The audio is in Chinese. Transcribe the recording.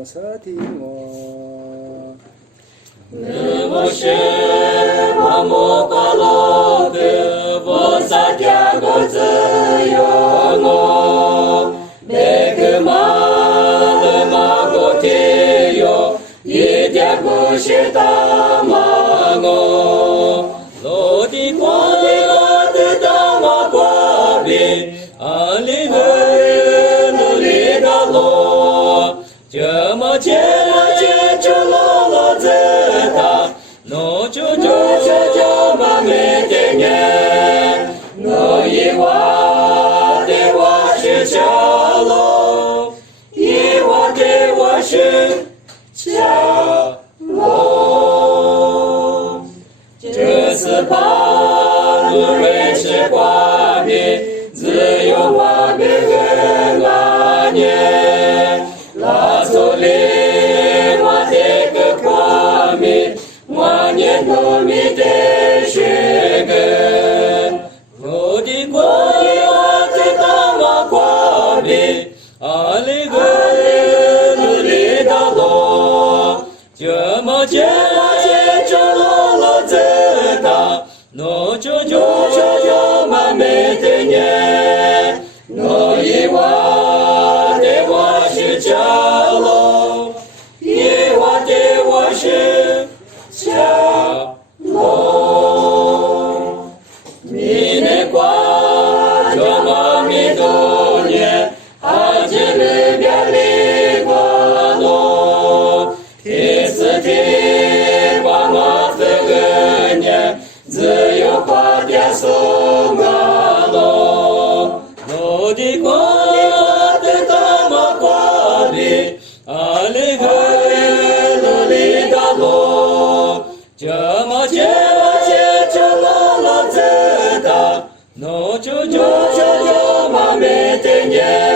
我舍听我。我是我莫挂罗的，我撒家个自由我，每个马的马个天哟，一家个是大马我，罗的瓜的大马瓜比，阿里个努力的罗，这么接着罗子他。no cho ma me de nye no yi wa de wa shi cha lo yi wa de wa shi cha lo 这次把路瑞是挂名自由马别人拉年拉走里我的个挂名我念多米的是个，我的国我的大马挂名，阿里个努力的罗，这么接着罗子大，诺就嘛没得年，诺一瓦的我是家喽，一瓦的我是。家喽，米内瓜，这么米多年，阿吉里边里瓜诺，第四天瓜马子个年，自由花店送阿罗，罗的瓜的大马瓜里，阿里个努力的罗。这么接着罗子大，诺就嘛没得年。